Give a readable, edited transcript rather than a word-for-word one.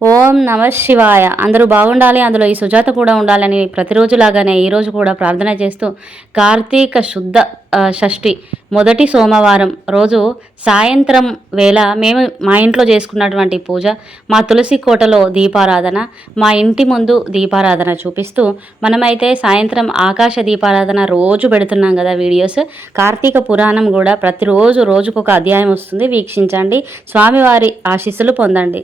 ఓం నమ శివాయ. అందరూ బాగుండాలి, అందులో ఈ సుజాత కూడా ఉండాలని ప్రతిరోజులాగానే ఈరోజు కూడా ప్రార్థన చేస్తూ కార్తీక శుద్ధ షష్ఠి మొదటి సోమవారం రోజు సాయంత్రం వేళ మేము మా ఇంట్లో చేసుకున్నటువంటి పూజ, మా తులసి కోటలో దీపారాధన, మా ఇంటి ముందు దీపారాధన చూపిస్తూ మనమైతే సాయంత్రం ఆకాశ దీపారాధన రోజు పెడుతున్నాం కదా వీడియోస్. కార్తీక పురాణం కూడా ప్రతిరోజు రోజుకొక అధ్యాయం వస్తుంది, వీక్షించండి, స్వామివారి ఆశీస్సులు పొందండి.